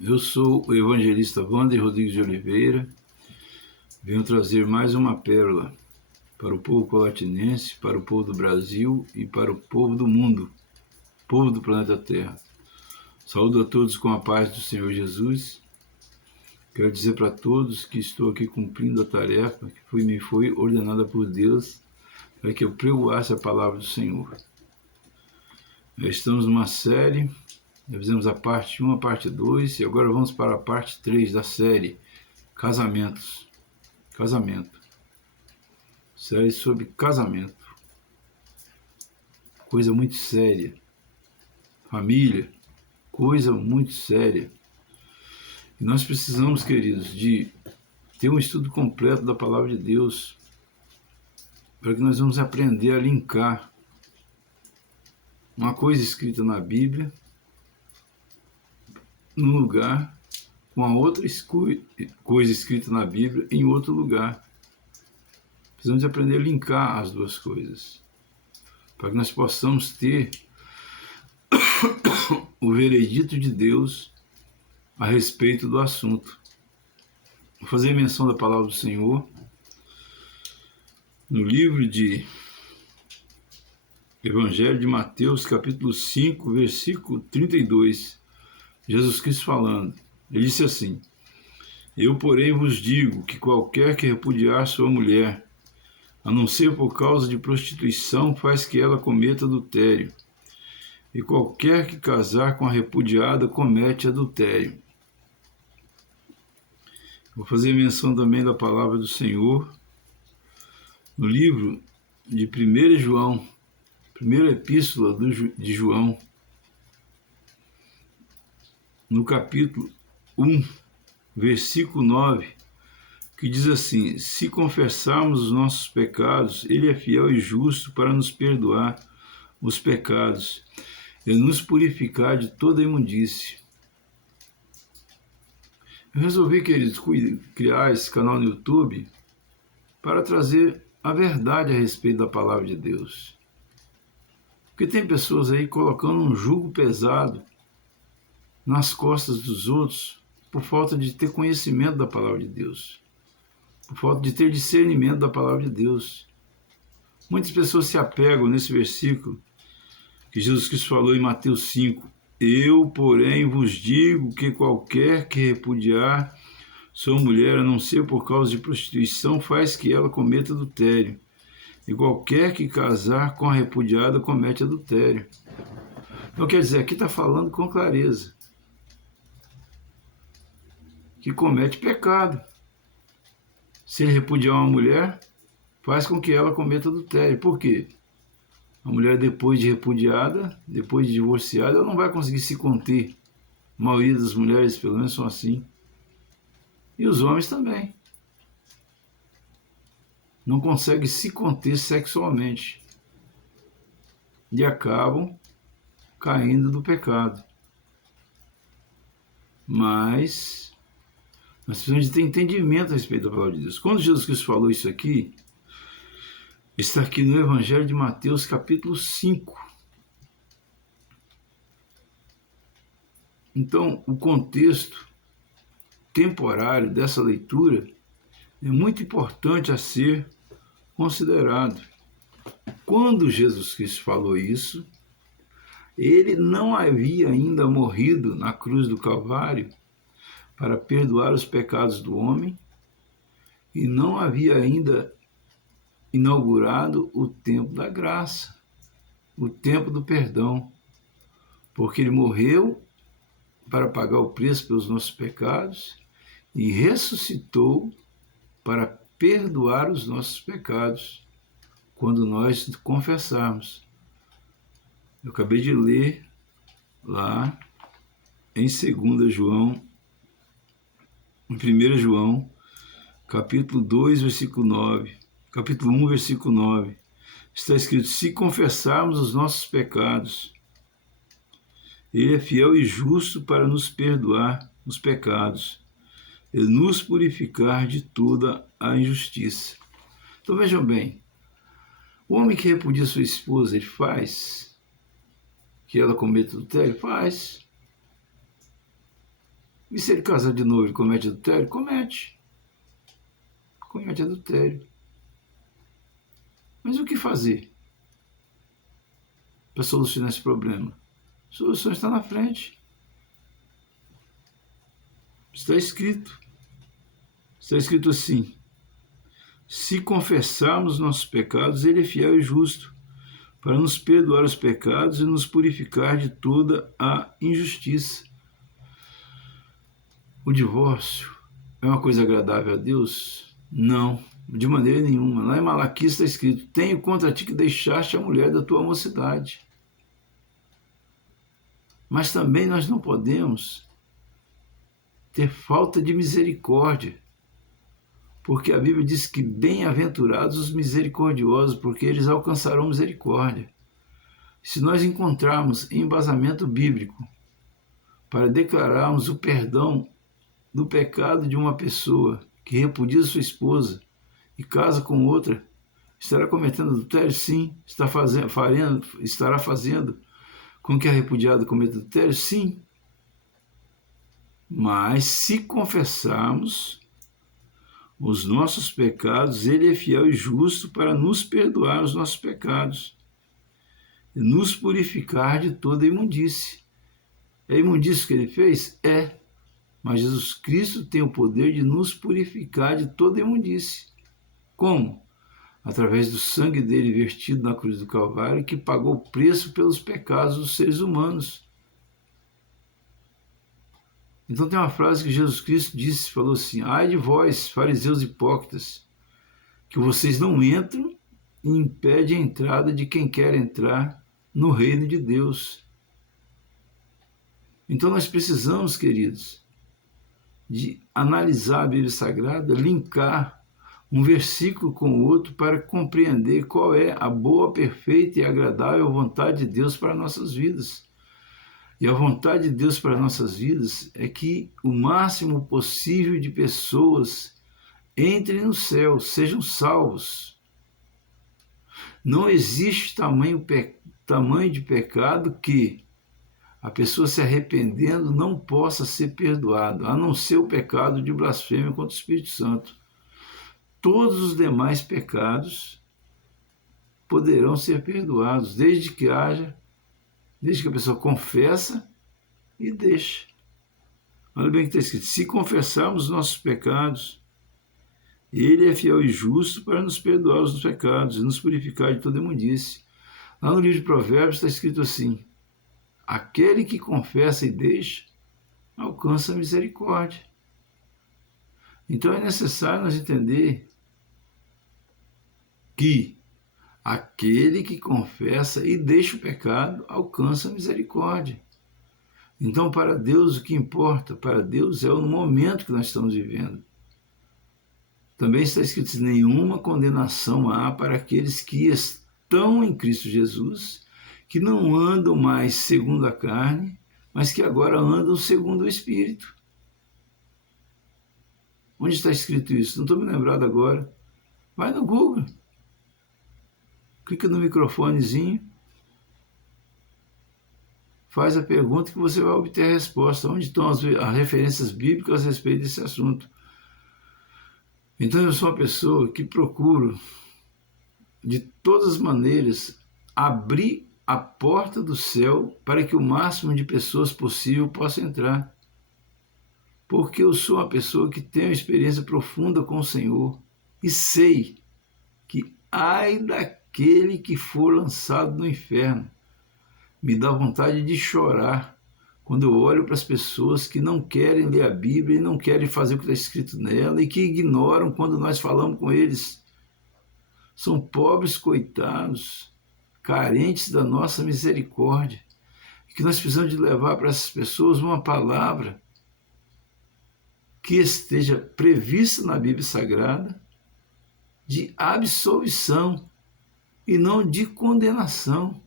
Eu sou o evangelista Wander Rodrigues de Oliveira. Venho trazer mais uma pérola para o povo colatinense, para o povo do Brasil e para o povo do mundo, povo do planeta Terra. Saúdo a todos com a paz do Senhor Jesus. Quero dizer para todos que estou aqui cumprindo a tarefa que me foi ordenada por Deus para que eu pregoasse a palavra do Senhor. Estamos numa série, já fizemos a parte 1, a parte 2 e agora vamos para a parte 3 da série Casamentos. Casamento. Série sobre casamento. Coisa muito séria. Família. Coisa muito séria. E nós precisamos, queridos, de ter um estudo completo da palavra de Deus para que nós vamos aprender a linkar uma coisa escrita na Bíblia num lugar com a outra coisa escrita na Bíblia em outro lugar. Precisamos de aprender a linkar as duas coisas para que nós possamos ter o veredito de Deus a respeito do assunto. Vou fazer menção da palavra do Senhor no livro de Evangelho de Mateus, capítulo 5, versículo 32. Jesus Cristo falando. Ele disse assim: Eu, porém, vos digo que qualquer que repudiar sua mulher, a não ser por causa de prostituição, faz que ela cometa adultério. E qualquer que casar com a repudiada comete adultério. Vou fazer menção também da palavra do Senhor no livro de 1 João, primeira epístola de João, no capítulo 1, versículo 9, que diz assim: Se confessarmos os nossos pecados, Ele é fiel e justo para nos perdoar os pecados e nos purificar de toda imundície. Eu resolvi, queridos, criar esse canal no YouTube para trazer a verdade a respeito da palavra de Deus. Porque tem pessoas aí colocando um jugo pesado nas costas dos outros por falta de ter conhecimento da palavra de Deus, por falta de ter discernimento da palavra de Deus. Muitas pessoas se apegam nesse versículo que Jesus Cristo falou em Mateus 5. Eu, porém, vos digo que qualquer que repudiar sua mulher, a não ser por causa de prostituição, faz que ela cometa adultério. E qualquer que casar com a repudiada comete adultério. Então, quer dizer, aqui está falando com clareza que comete pecado. Se ele repudiar uma mulher, faz com que ela cometa adultério. Por quê? A mulher, depois de repudiada, depois de divorciada, ela não vai conseguir se conter. A maioria das mulheres, pelo menos, são assim. E os homens também. Não conseguem se conter sexualmente. E acabam caindo do pecado. Mas nós precisamos de ter entendimento a respeito da palavra de Deus. Quando Jesus Cristo falou isso aqui, está aqui no Evangelho de Mateus, capítulo 5. Então, o contexto temporário dessa leitura é muito importante a ser considerado. Quando Jesus Cristo falou isso, ele não havia ainda morrido na cruz do Calvário para perdoar os pecados do homem e não havia ainda inaugurado o tempo da graça, o tempo do perdão, porque ele morreu para pagar o preço pelos nossos pecados e ressuscitou para perdoar os nossos pecados quando nós confessarmos. Eu acabei de ler lá em 2 João, em 1 João, capítulo 2, versículo 9, capítulo 1, versículo 9, está escrito: se confessarmos os nossos pecados, Ele é fiel e justo para nos perdoar os pecados e nos purificar de toda a injustiça. Então vejam bem, o homem que repudia sua esposa, ele faz que ela cometa adultério? Faz. E se ele casar de novo e comete adultério? Comete adultério. Mas o que fazer para solucionar esse problema? A solução está na frente. Está escrito assim: se confessarmos nossos pecados, ele é fiel e justo para nos perdoar os pecados e nos purificar de toda a injustiça. O divórcio é uma coisa agradável a Deus? Não, de maneira nenhuma. Lá em Malaquias está escrito: tenho contra ti que deixaste a mulher da tua mocidade. Mas também nós não podemos ter falta de misericórdia, porque a Bíblia diz que bem-aventurados os misericordiosos, porque eles alcançarão misericórdia. Se nós encontrarmos embasamento bíblico para declararmos o perdão do pecado de uma pessoa que repudia sua esposa e casa com outra, estará cometendo adultério? Sim. Estará fazendo com que a repudiada cometa adultério? Sim. Mas se confessarmos os nossos pecados, ele é fiel e justo para nos perdoar os nossos pecados e nos purificar de toda imundície. É a imundície que ele fez? É. Mas Jesus Cristo tem o poder de nos purificar de toda imundície. Como? Através do sangue dele vertido na cruz do Calvário, que pagou o preço pelos pecados dos seres humanos. Então tem uma frase que Jesus Cristo falou assim: ai de vós, fariseus hipócritas, que vocês não entram e impedem a entrada de quem quer entrar no reino de Deus. Então nós precisamos, queridos, de analisar a Bíblia Sagrada, linkar um versículo com o outro para compreender qual é a boa, perfeita e agradável vontade de Deus para nossas vidas. E a vontade de Deus para nossas vidas é que o máximo possível de pessoas entrem no céu, sejam salvos. Não existe tamanho de pecado que a pessoa se arrependendo não possa ser perdoado, a não ser o pecado de blasfêmia contra o Espírito Santo. Todos os demais pecados poderão ser perdoados, desde que a pessoa confessa e deixa. Olha bem o que está escrito: se confessarmos os nossos pecados, ele é fiel e justo para nos perdoar os nossos pecados e nos purificar de toda imundície. Lá no livro de Provérbios está escrito assim: aquele que confessa e deixa, alcança a misericórdia. Então é necessário nós entender que aquele que confessa e deixa o pecado, alcança a misericórdia. Então, para Deus, o que importa para Deus é o momento que nós estamos vivendo. Também está escrito: nenhuma condenação há para aqueles que estão em Cristo Jesus, que não andam mais segundo a carne, mas que agora andam segundo o Espírito. Onde está escrito isso? Não estou me lembrado agora. Vai no Google. Clica no microfonezinho, faz a pergunta que você vai obter a resposta. Onde estão as referências bíblicas a respeito desse assunto? Então eu sou uma pessoa que procuro, de todas as maneiras, abrir a porta do céu para que o máximo de pessoas possível possa entrar. Porque eu sou uma pessoa que tem uma experiência profunda com o Senhor e sei que ai daquele que for lançado no inferno. Me dá vontade de chorar quando eu olho para as pessoas que não querem ler a Bíblia e não querem fazer o que está escrito nela e que ignoram quando nós falamos com eles. São pobres coitados, carentes da nossa misericórdia, e que nós precisamos de levar para essas pessoas uma palavra que esteja prevista na Bíblia Sagrada de absolvição e não de condenação.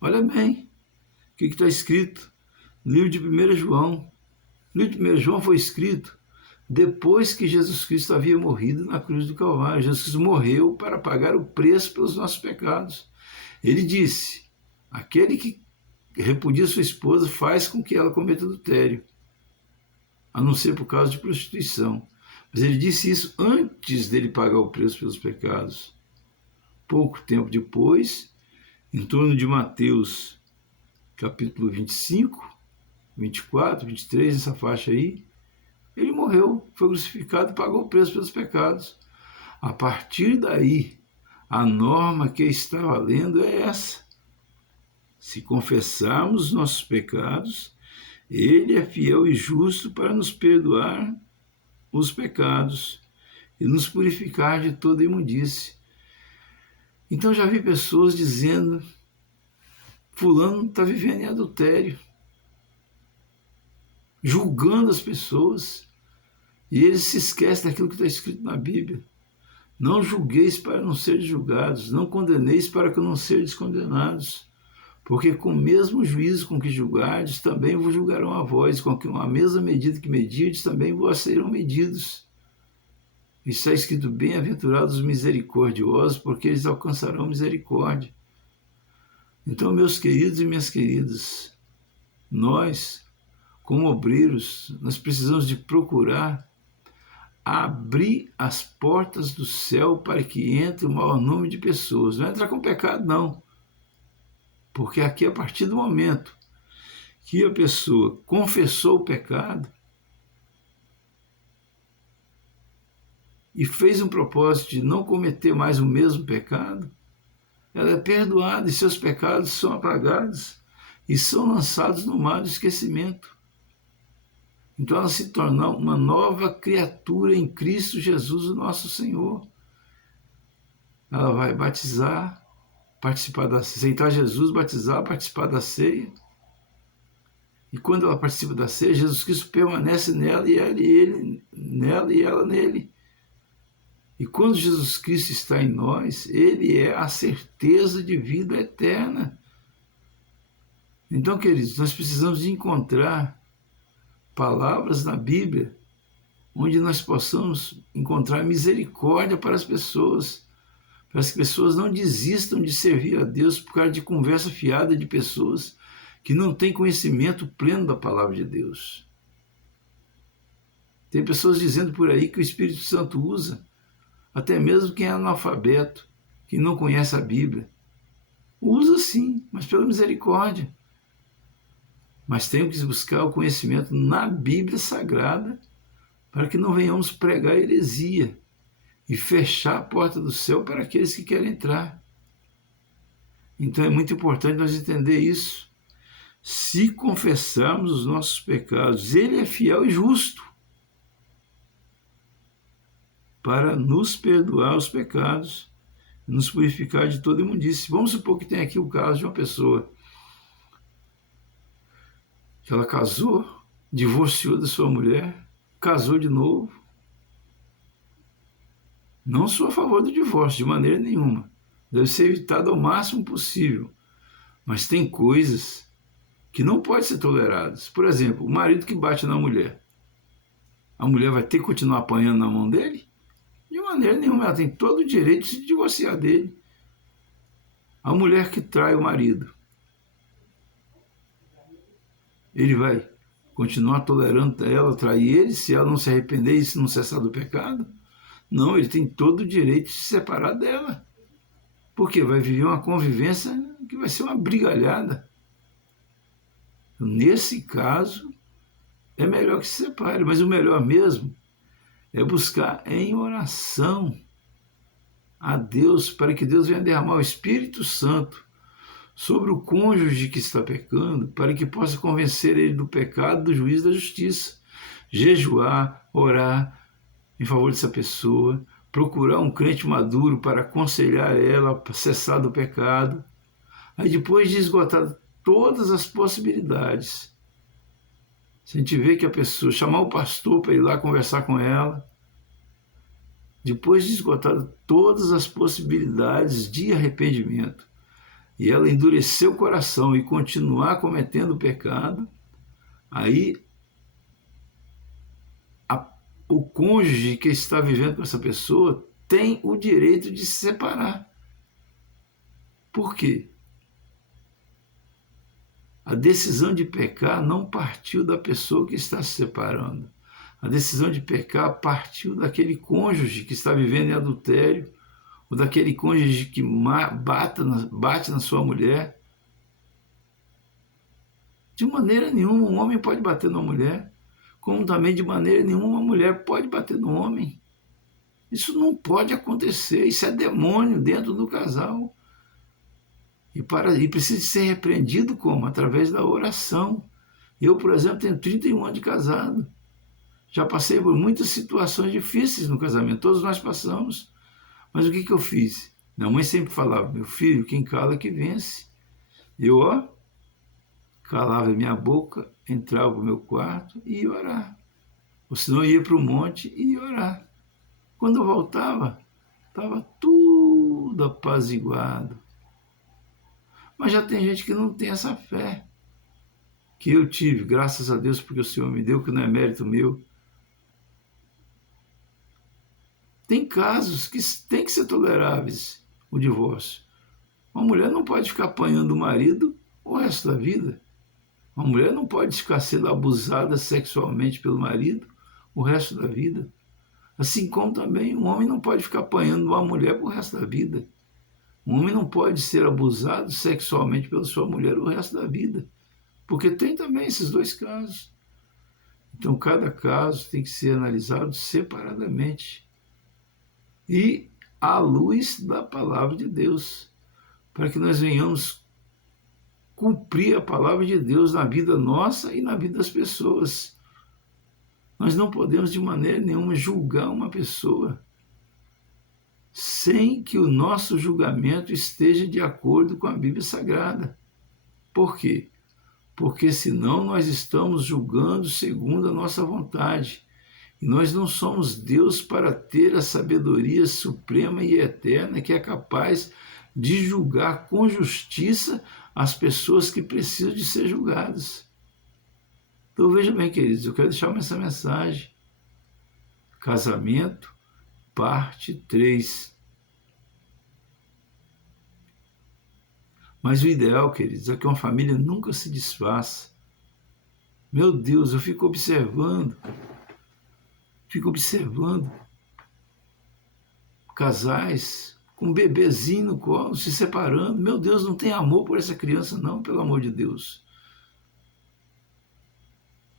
Olha bem o que está escrito no livro de 1 João. O livro de 1 João foi escrito depois que Jesus Cristo havia morrido na cruz do Calvário. Jesus Cristo morreu para pagar o preço pelos nossos pecados. Ele disse: aquele que repudia sua esposa faz com que ela cometa adultério, a não ser por causa de prostituição. Mas ele disse isso antes dele pagar o preço pelos pecados. Pouco tempo depois, em torno de Mateus, capítulo 25, 24, 23, essa faixa aí, ele morreu, foi crucificado e pagou o preço pelos pecados. A partir daí, a norma que está valendo é essa. Se confessarmos nossos pecados, ele é fiel e justo para nos perdoar os pecados e nos purificar de toda imundície. Então já vi pessoas dizendo, fulano está vivendo em adultério, julgando as pessoas, e eles se esquecem daquilo que está escrito na Bíblia. Não julgueis para não seres julgados, não condeneis para que não seres condenados, porque com o mesmo juízo com que julgardes, também vos julgarão a vós, com a mesma medida que medirdes, também vos serão medidos. Está escrito, bem-aventurados os misericordiosos, porque eles alcançarão misericórdia. Então, meus queridos e minhas queridas, nós, como obreiros, nós precisamos de procurar abrir as portas do céu para que entre o maior número de pessoas. Não entra com pecado, não. Porque aqui, a partir do momento que a pessoa confessou o pecado e fez um propósito de não cometer mais o mesmo pecado, ela é perdoada e seus pecados são apagados e são lançados no mar do esquecimento. Então ela se torna uma nova criatura em Cristo Jesus, o nosso Senhor. Ela vai batizar, aceitar Jesus, batizar, participar da ceia. E quando ela participa da ceia, Jesus Cristo permanece nela e ele nela e ela nele. E quando Jesus Cristo está em nós, ele é a certeza de vida eterna. Então, queridos, nós precisamos de encontrar palavras na Bíblia onde nós possamos encontrar misericórdia para as pessoas não desistam de servir a Deus por causa de conversa fiada de pessoas que não têm conhecimento pleno da palavra de Deus. Tem pessoas dizendo por aí que o Espírito Santo usa até mesmo quem é analfabeto, quem não conhece a Bíblia. Usa sim, mas pela misericórdia. Mas temos que buscar o conhecimento na Bíblia Sagrada para que não venhamos pregar heresia e fechar a porta do céu para aqueles que querem entrar. Então é muito importante nós entender isso. Se confessarmos os nossos pecados, ele é fiel e justo para nos perdoar os pecados e nos purificar de toda imundície. Vamos supor que tem aqui o caso de uma pessoa que ela casou, divorciou da sua mulher, casou de novo. Não sou a favor do divórcio, de maneira nenhuma. Deve ser evitado ao máximo possível. Mas tem coisas que não podem ser toleradas. Por exemplo, o marido que bate na mulher. A mulher vai ter que continuar apanhando na mão dele? De maneira nenhuma, ela tem todo o direito de se divorciar dele. A mulher que trai o marido, ele vai continuar tolerando ela trair ele se ela não se arrepender e se não cessar do pecado? Não, ele tem todo o direito de se separar dela. Porque vai viver uma convivência que vai ser uma brigalhada. Nesse caso, é melhor que se separe, mas o melhor mesmo é buscar em oração a Deus, para que Deus venha derramar o Espírito Santo sobre o cônjuge que está pecando, para que possa convencer ele do pecado, do juízo e da justiça. Jejuar, orar em favor dessa pessoa, procurar um crente maduro para aconselhar ela a cessar do pecado. Aí depois de esgotar todas as possibilidades, se a gente vê que a pessoa, chamar o pastor para ir lá conversar com ela, depois de esgotar todas as possibilidades de arrependimento, e ela endurecer o coração e continuar cometendo o pecado, aí o cônjuge que está vivendo com essa pessoa tem o direito de se separar. Por quê? A decisão de pecar não partiu da pessoa que está se separando. A decisão de pecar partiu daquele cônjuge que está vivendo em adultério, ou daquele cônjuge que bate na sua mulher. De maneira nenhuma um homem pode bater na mulher, como também de maneira nenhuma uma mulher pode bater no homem. Isso não pode acontecer, isso é demônio dentro do casal. E precisa ser repreendido como? Através da oração. Eu, por exemplo, tenho 31 anos de casado. Já passei por muitas situações difíceis no casamento, todos nós passamos. Mas o que eu fiz? Minha mãe sempre falava, meu filho, quem cala que vence. Eu, calava minha boca, entrava para o meu quarto e ia orar. Ou senão ia para o monte e ia orar. Quando eu voltava, estava tudo apaziguado. Mas já tem gente que não tem essa fé que eu tive, graças a Deus, porque o Senhor me deu, que não é mérito meu. Tem casos que tem que ser toleráveis, o divórcio. Uma mulher não pode ficar apanhando o marido o resto da vida. Uma mulher não pode ficar sendo abusada sexualmente pelo marido o resto da vida. Assim como também um homem não pode ficar apanhando uma mulher o resto da vida. Um homem não pode ser abusado sexualmente pela sua mulher o resto da vida. Porque tem também esses dois casos. Então, cada caso tem que ser analisado separadamente. E à luz da palavra de Deus. Para que nós venhamos cumprir a palavra de Deus na vida nossa e na vida das pessoas. Nós não podemos de maneira nenhuma julgar uma pessoa sem que o nosso julgamento esteja de acordo com a Bíblia Sagrada. Por quê? Porque senão nós estamos julgando segundo a nossa vontade. E nós não somos Deus para ter a sabedoria suprema e eterna que é capaz de julgar com justiça as pessoas que precisam de ser julgadas. Então veja bem, queridos, eu quero deixar essa mensagem. Casamento, parte 3. Mas o ideal, queridos, é que uma família nunca se desfaça. Meu Deus, eu fico observando casais com um bebezinho no colo, se separando. Meu Deus, não tem amor por essa criança não, pelo amor de Deus.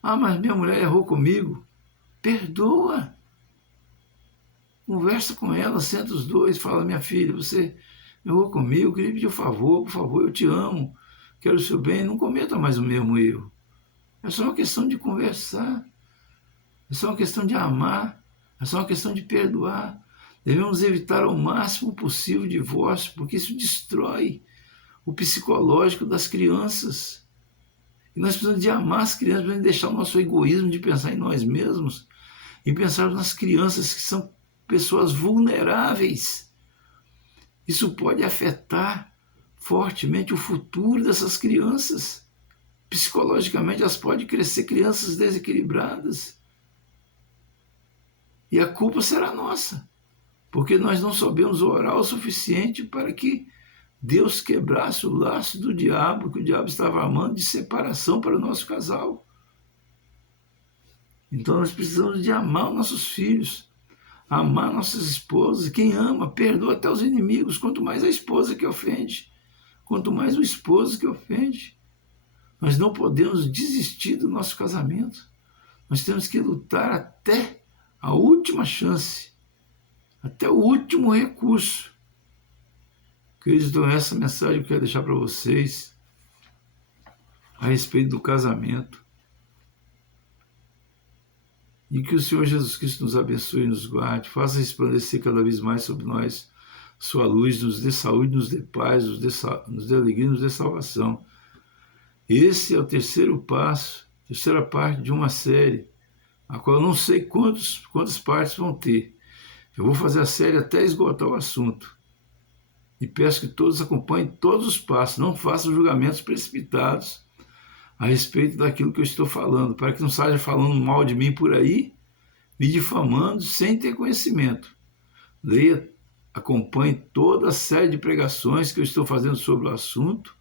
Ah, mas minha mulher errou comigo. Perdoa. Conversa com ela, senta os dois, fala, minha filha, você errou comigo, eu queria pedir um favor, por favor, eu te amo, quero o seu bem, não cometa mais o mesmo erro. É só uma questão de conversar, é só uma questão de amar, é só uma questão de perdoar. Devemos evitar ao máximo possível o divórcio, porque isso destrói o psicológico das crianças. E nós precisamos de amar as crianças, precisamos deixar o nosso egoísmo de pensar em nós mesmos e pensar nas crianças que são pessoas vulneráveis. Isso pode afetar fortemente o futuro dessas crianças. Psicologicamente, elas podem crescer crianças desequilibradas. E a culpa será nossa, porque nós não soubemos orar o suficiente para que Deus quebrasse o laço do diabo, que o diabo estava armando de separação para o nosso casal. Então nós precisamos de amar os nossos filhos, amar nossas esposas. Quem ama, perdoa até os inimigos, quanto mais a esposa que ofende, quanto mais o esposo que ofende. Nós não podemos desistir do nosso casamento. Nós temos que lutar até a última chance, até o último recurso. Queridos, então essa mensagem que eu quero deixar para vocês a respeito do casamento. E que o Senhor Jesus Cristo nos abençoe e nos guarde, faça resplandecer cada vez mais sobre nós sua luz, nos dê saúde, nos dê paz, nos dê alegria, nos dê salvação. Esse é o terceiro passo, terceira parte de uma série, a qual eu não sei quantas partes vão ter. Eu vou fazer a série até esgotar o assunto. E peço que todos acompanhem todos os passos, não façam julgamentos precipitados a respeito daquilo que eu estou falando, para que não saia falando mal de mim por aí, me difamando sem ter conhecimento. Leia, acompanhe toda a série de pregações que eu estou fazendo sobre o assunto,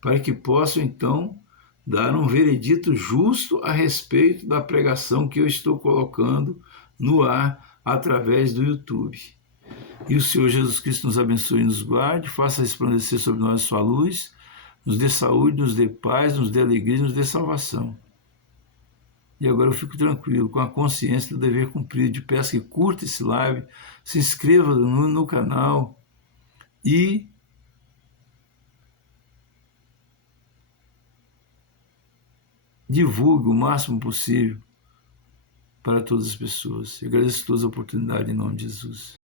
para que possam, então, dar um veredito justo a respeito da pregação que eu estou colocando no ar através do YouTube. E o Senhor Jesus Cristo nos abençoe e nos guarde, faça resplandecer sobre nós sua luz, nos dê saúde, nos dê paz, nos dê alegria, nos dê salvação. E agora eu fico tranquilo, com a consciência do dever cumprido. Te peço que curta esse live, se inscreva no canal e divulgue o máximo possível para todas as pessoas. Eu agradeço a todas as oportunidades em nome de Jesus.